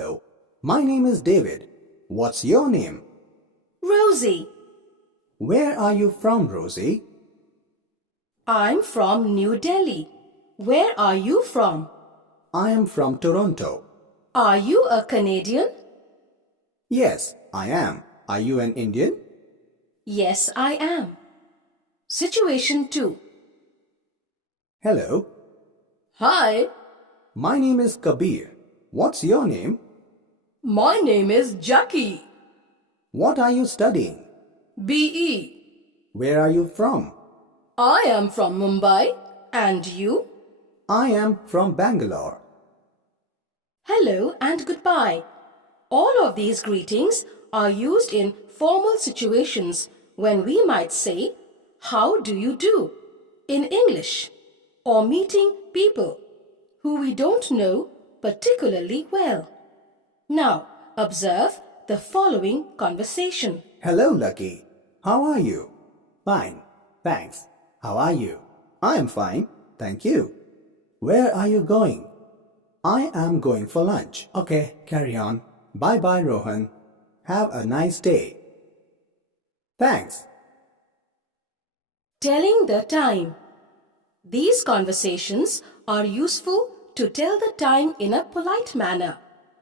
Hello, my name is David. What's your name? Rosie. Where are you from, Rosie? I'm from New Delhi. Where are you from? I am from Toronto. Are you a Canadian? Yes, I am. Are you an Indian? Yes, I am. Situation 2. Hello, Hi, my name is Kabir. What's your name? my name is Jackie. What are you studying? BE. Where are you from? I am from Mumbai. And you? I am from Bangalore. Hello and goodbye. All of these greetings are used in formal situations when we might say, "How do you do?" in English, or meeting people who we don't know particularly well. Now, observe the following conversation. Hello, Lucky. How are you? Fine, thanks. How are you? I am fine, thank you. Where are you going? I am going for lunch. Okay, carry on. Bye-bye, Rohan. Have a nice day. Thanks. Telling the time. These conversations are useful to tell the time in a polite manner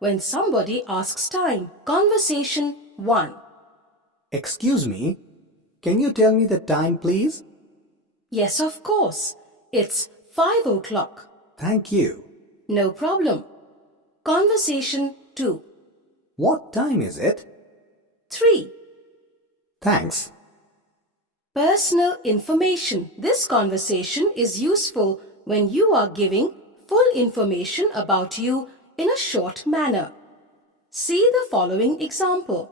when somebody asks time. Conversation 1. Excuse me, can you tell me the time, please? Yes, of course. It's 5 o'clock. Thank you. No problem. Conversation 2. What time is it? 3. Thanks. Personal information. This conversation is useful when you are giving full information about you in a short manner. See the following example.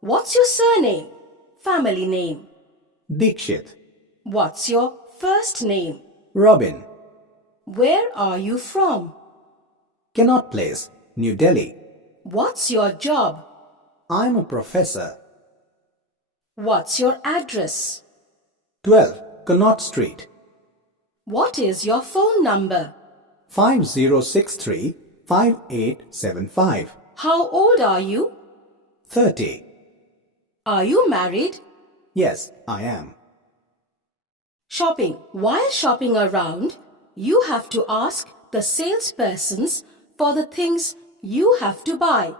What's your surname? Family name. Dikshit. What's your first name? Robin. Where are you from? Connaught Place, New Delhi. What's your job? I'm a professor. What's your address? 12 Connaught Street. What is your phone number? 5063-5875. How old are you? 30. Are you married? Yes, I am. Shopping. While shopping around, you have to ask the salespersons for the things you have to buy.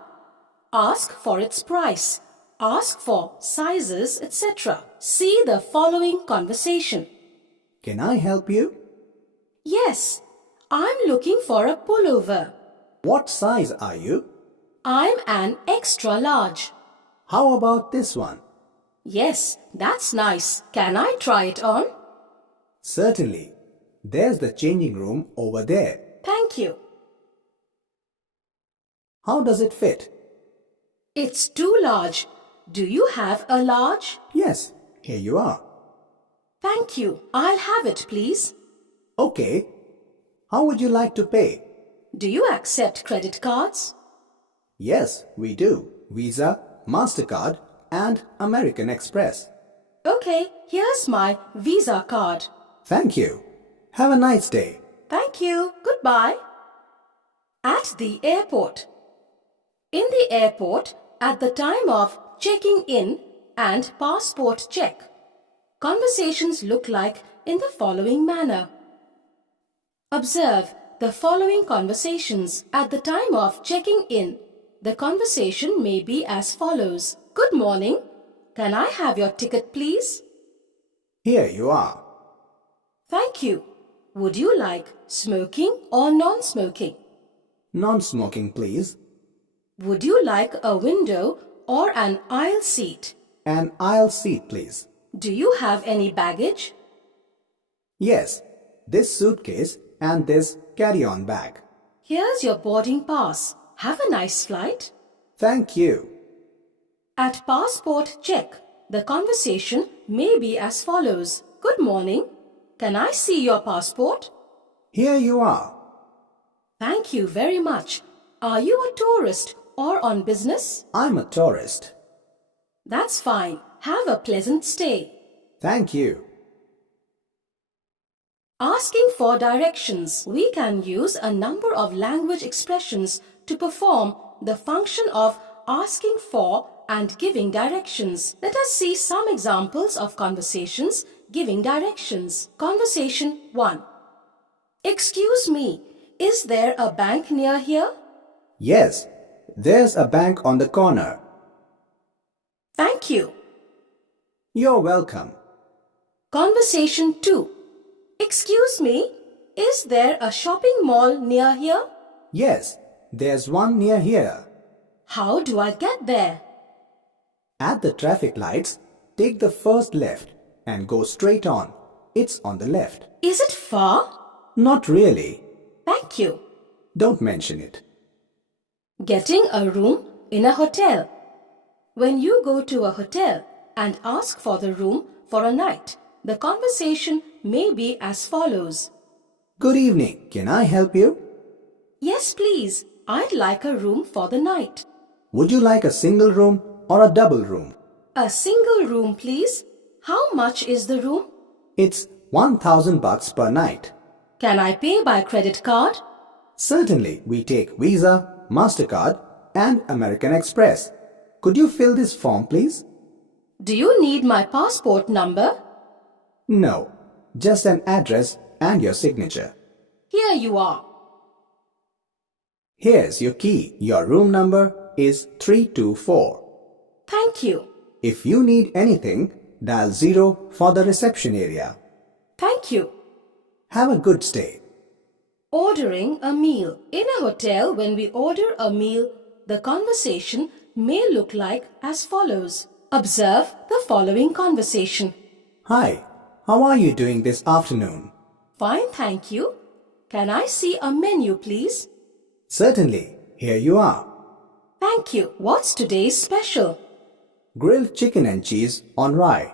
Ask for its price. Ask for sizes, etc. See the following conversation. Can I help you? Yes, I'm looking for a pullover. What size are you? I'm an extra large. How about this one? Yes, that's nice. Can I try it on? Certainly. There's the changing room over there. Thank you. How does it fit? It's too large. Do you have a large? Yes, here you are. Thank you. I'll have it, please. Okay. How would you like to pay? Do you accept credit cards? Yes, we do. Visa, MasterCard and American Express. Okay, here's my Visa card. Thank you. Have a nice day. Thank you. Goodbye. At the airport. In the airport, at the time of checking in and passport check, conversations look like in the following manner. Observe the following conversations. At the time of checking in, the conversation may be as follows. Good morning. Can I have your ticket, please? Here you are. Thank you. Would you like smoking or non-smoking? Non-smoking, please. Would you like a window or an aisle seat? An aisle seat, please. Do you have any baggage? Yes, this suitcase and this carry-on bag. Here's your boarding pass. Have a nice flight. Thank you. At passport check, the conversation may be as follows. Good morning. Can I see your passport? Here you are. Thank you very much. Are you a tourist or on business? I'm a tourist. That's fine. Have a pleasant stay. Thank you. Asking for directions. We can use a number of language expressions to perform the function of asking for and giving directions. Let us see some examples of conversations giving directions. Conversation 1. Excuse me, is there a bank near here? Yes, there's a bank on the corner. Thank you. You're welcome. Conversation 2. Excuse me, is there a shopping mall near here? Yes, there's one near here. How do I get there? At the traffic lights, take the first left and go straight on. It's on the left. Is it far? Not really. Thank you. Don't mention it. Getting a room in a hotel. When you go to a hotel and ask for the room for a night, the conversation may be as follows. Good evening. Can I help you? Yes, please. I'd like a room for the night. Would you like a single room or a double room? A single room, please. How much is the room? It's $1,000 per night. Can I pay by credit card? Certainly, we take Visa, MasterCard and American Express. Could you fill this form, please? Do you need my passport number? No, just an address and your signature. Here you are. Here's your key. Your room number is 324. Thank you. If you need anything, dial 0 for the reception area. Thank you. Have a good stay. Ordering a meal. In a hotel, when we order a meal, the conversation may look like as follows. Observe the following conversation. Hi, how are you doing this afternoon? Fine, thank you. Can I see a menu, please? Certainly, here you are. Thank you. What's today's special? Grilled chicken and cheese on rye.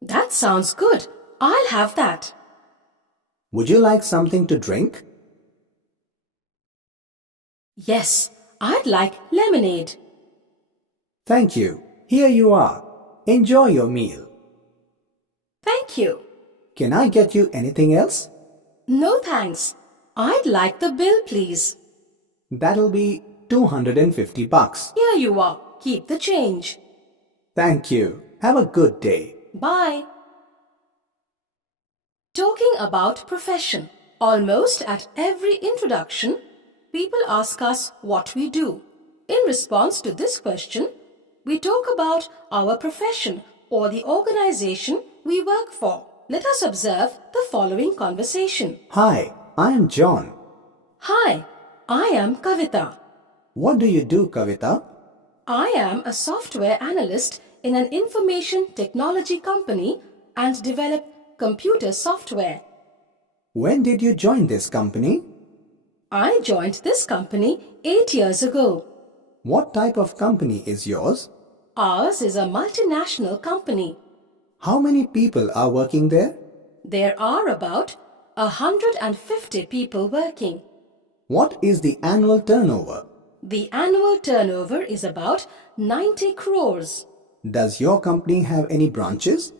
That sounds good. I'll have that. Would you like something to drink? Yes, I'd like lemonade. Thank you. Here you are. Enjoy your meal. Thank you. Can I get you anything else? No thanks. I'd like the bill, please. That'll be $250. Here you are. Keep the change. Thank you. Have a good day. Bye. Talking about profession. Almost at every introduction, people ask us what we do. In response to this question, we talk about our profession or the organization we work for. Let us observe the following conversation. Hi, I am John. Hi, I am Kavita. What do you do, Kavita? I am a software analyst in an information technology company and develop computer software. When did you join this company? I joined this company 8 years ago. What type of company is yours? Ours is a multinational company. How many people are working there? There are about 150 people working. What is the annual turnover? The annual turnover is about 90 crores. Does your company have any branches?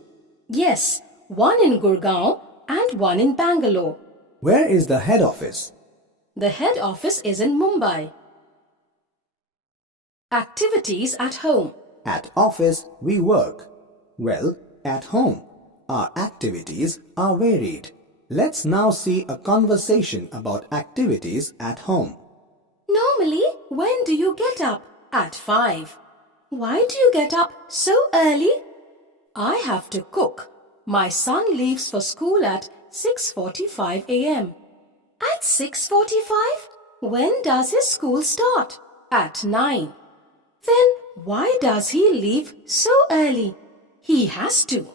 Yes, one in Gurgaon and one in Bangalore. Where is the head office? The head office is in Mumbai. Activities at home. At office, we work. Well, at home, our activities are varied. Let's now see a conversation about activities at home. Normally, when do you get up? At 5. Why do you get up so early? I have to cook. My son leaves for school at 6:45 a.m. At 6:45? When does his school start? At 9. Then why does he leave so early? He has to.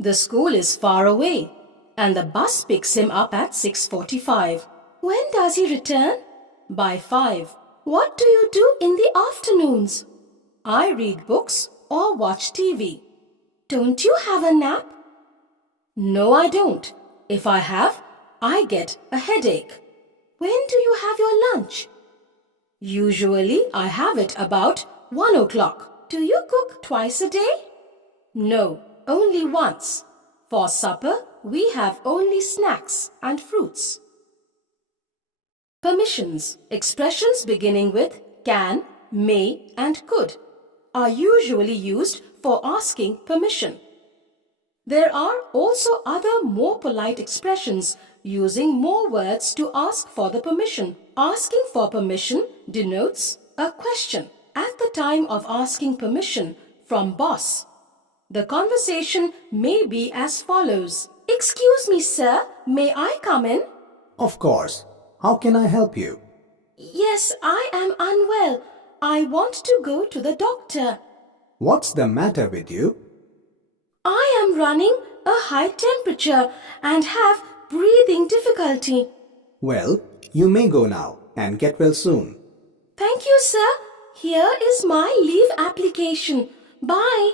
The school is far away and the bus picks him up at 6:45. When does he return? By 5. What do you do in the afternoons? I read books or watch TV. Don't you have a nap? No, I don't. If I have, I get a headache. When do you have your lunch? Usually I have it about 1 o'clock. Do you cook twice a day? No, only once. For supper, we have only snacks and fruits. Permissions. Expressions beginning with can, may and could are usually used for asking permission. There are also other more polite expressions using more words to ask for the permission. Asking for permission denotes a question. At the time of asking permission from boss, the conversation may be as follows. Excuse me, sir, may I come in? Of course. How can I help you? Yes, I am unwell. I want to go to the doctor. What's the matter with you? I am running a high temperature and have breathing difficulty. Well, you may go now and get well soon. Thank you, sir. Here is my leave application. Bye.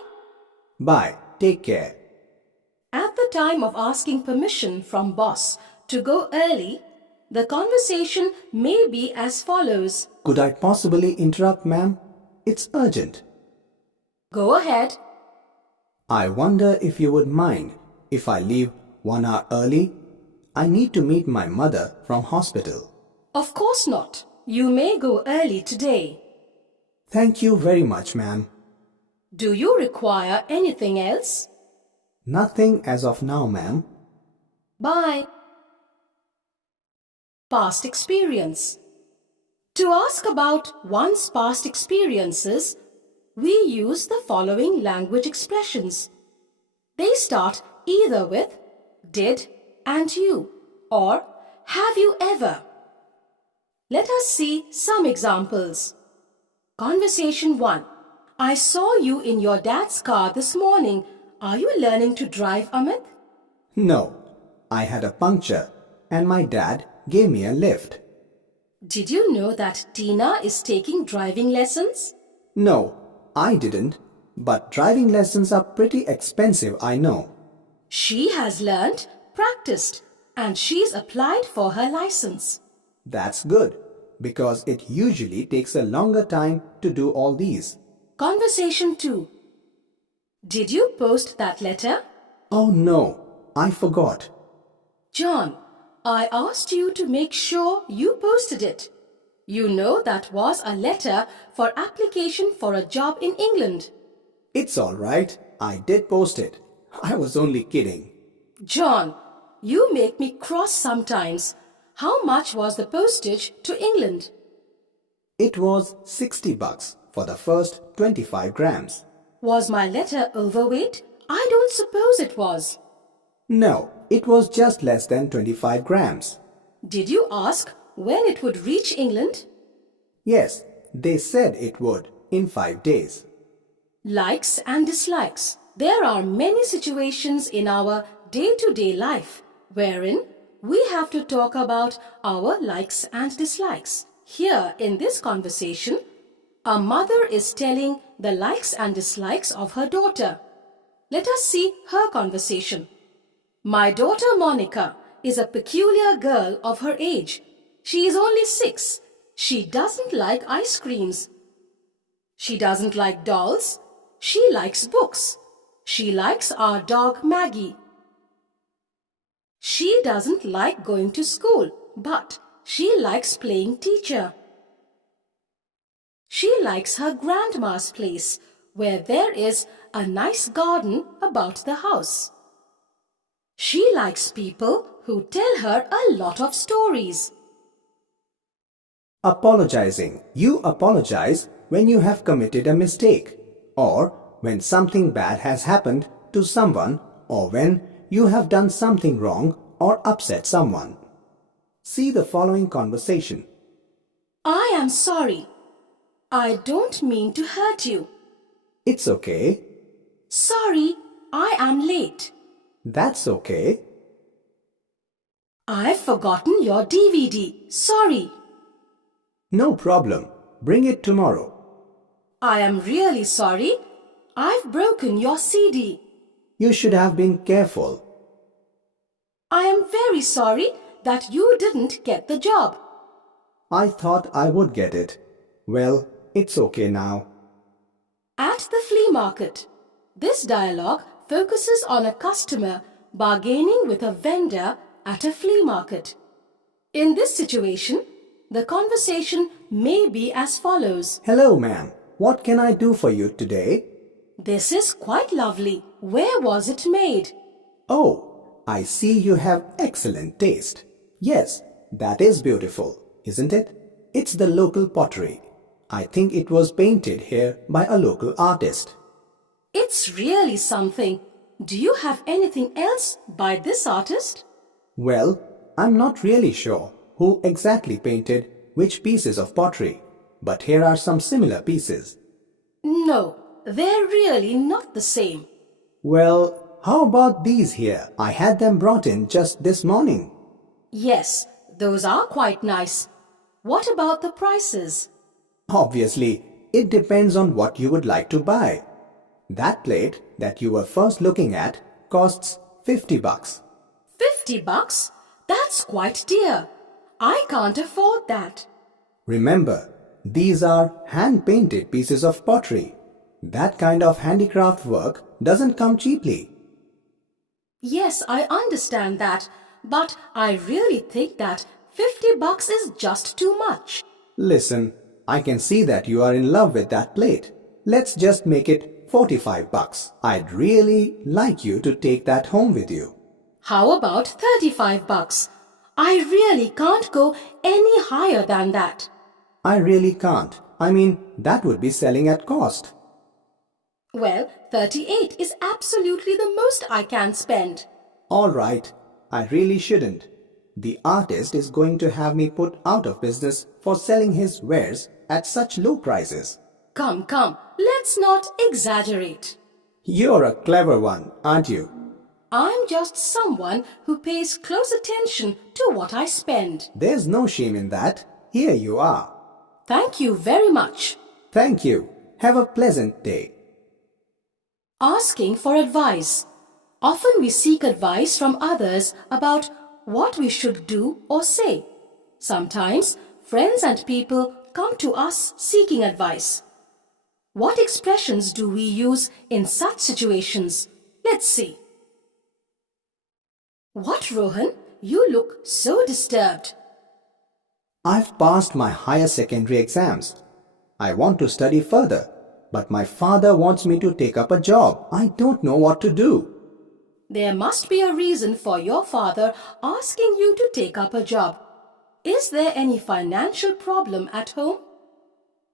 Bye. Take care. At the time of asking permission from boss to go early, the conversation may be as follows. Could I possibly interrupt, ma'am? It's urgent. Go ahead. I wonder if you would mind if I leave 1 hour early? I need to meet my mother from hospital. Of course not. You may go early today. Thank you very much, ma'am. Do you require anything else? Nothing as of now, ma'am. Bye. Past experience. To ask about one's past experiences, we use the following language expressions. They start either with did and you or have you ever. Let us see some examples. Conversation 1. I saw you in your dad's car this morning. Are you learning to drive, Amit? No, I had a puncture and my dad gave me a lift. Did you know that Tina is taking driving lessons? No, I didn't, but driving lessons are pretty expensive, I know. She has learnt, practiced, and she's applied for her license. That's good, because it usually takes a longer time to do all these. Conversation 2. Did you post that letter? Oh no, I forgot. John, I asked you to make sure you posted it. You know that was a letter for application for a job in England. It's all right, I did post it. I was only kidding. John, you make me cross sometimes. How much was the postage to England? It was $60 for the first 25 grams. Was my letter overweight? I don't suppose it was. No, it was just less than 25 grams. Did you ask when it would reach England? Yes, they said it would in 5 days. Likes and dislikes. There are many situations in our day-to-day life wherein we have to talk about our likes and dislikes. Here in this conversation, a mother is telling the likes and dislikes of her daughter. Let us see her conversation. My daughter Monica is a peculiar girl of her age. She is only 6. She doesn't like ice creams. She doesn't like dolls. She likes books. She likes our dog Maggie. She doesn't like going to school, but she likes playing teacher. She likes her grandma's place, where there is a nice garden about the house. She likes people who tell her a lot of stories. Apologizing. You apologize when you have committed a mistake, or when something bad has happened to someone, or when you have done something wrong or upset someone. See the following conversation. I am sorry. I don't mean to hurt you. It's okay. Sorry, I am late. That's okay. I've forgotten your DVD. Sorry. No problem. Bring it tomorrow. I am really sorry. I've broken your CD. You should have been careful. I am very sorry that you didn't get the job. I thought I would get it. Well, it's okay now. At the flea market. This dialogue focuses on a customer bargaining with a vendor at a flea market. In this situation, The conversation may be as follows. Hello, ma'am. What can I do for you today? This is quite lovely. Where was it made? Oh, I see you have excellent taste. Yes, that is beautiful, isn't it? It's the local pottery. I think it was painted here by a local artist. It's really something. Do you have anything else by this artist? Well, I'm not really sure who exactly painted which pieces of pottery, but here are some similar pieces. No, they're really not the same. Well, how about these here? I had them brought in just this morning. Yes, those are quite nice. What about the prices? Obviously, it depends on what you would like to buy. That plate that you were first looking at costs $50. $50? That's quite dear. I can't afford that. Remember, these are hand-painted pieces of pottery. That kind of handicraft work doesn't come cheaply. Yes, I understand that, but I really think that $50 is just too much. Listen, I can see that you are in love with that plate. Let's just make it $45. I'd really like you to take that home with you. How about $35? I really can't go any higher than that. I really can't. I mean, that would be selling at cost. Well, 38 is absolutely the most I can spend. All right, I really shouldn't. The artist is going to have me put out of business for selling his wares at such low prices. Come, let's not exaggerate. You're a clever one, aren't you? I'm just someone who pays close attention to what I spend. There's no shame in that. Here you are. Thank you very much. Thank you. Have a pleasant day. Asking for advice. Often we seek advice from others about what we should do or say. Sometimes friends and people come to us seeking advice. What expressions do we use in such situations? Let's see. What, Rohan? You look so disturbed. I've passed my higher secondary exams. I want to study further, but my father wants me to take up a job. I don't know what to do. There must be a reason for your father asking you to take up a job. Is there any financial problem at home?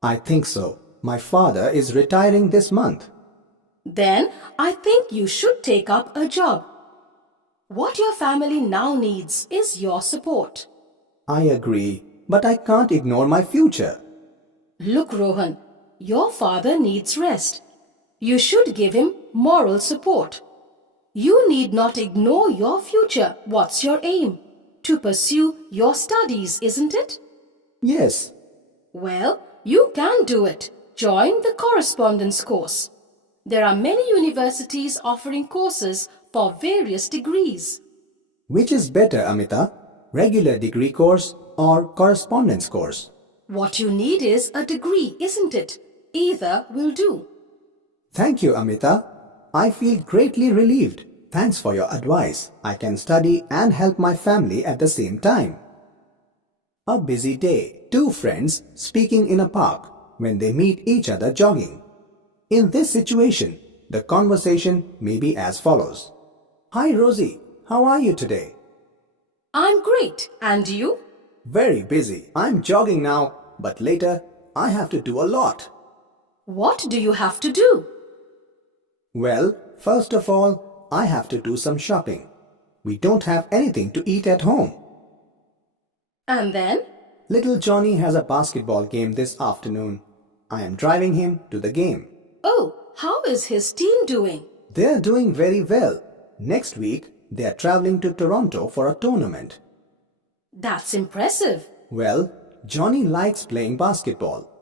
I think so. My father is retiring this month. Then I think you should take up a job. What your family now needs is your support. I agree, but I can't ignore my future. Look, Rohan, your father needs rest. You should give him moral support. You need not ignore your future. What's your aim? To pursue your studies, isn't it? Yes. Well, you can do it. Join the correspondence course. There are many universities offering courses for various degrees. Which is better, Amita? Regular degree course or correspondence course? What you need is a degree, isn't it? Either will do. Thank you, Amita. I feel greatly relieved. Thanks for your advice. I can study and help my family at the same time. A busy day. Two friends speaking in a park when they meet each other jogging. In this situation, the conversation may be as follows. Hi Rosie, how are you today? I'm great. And you? Very busy. I'm jogging now, but later I have to do a lot. What do you have to do? Well, first of all, I have to do some shopping. We don't have anything to eat at home. And then? Little Johnny has a basketball game this afternoon. I am driving him to the game. Oh, how is his team doing? They are doing very well. Next week, they are traveling to Toronto for a tournament. That's impressive. Well, Johnny likes playing basketball.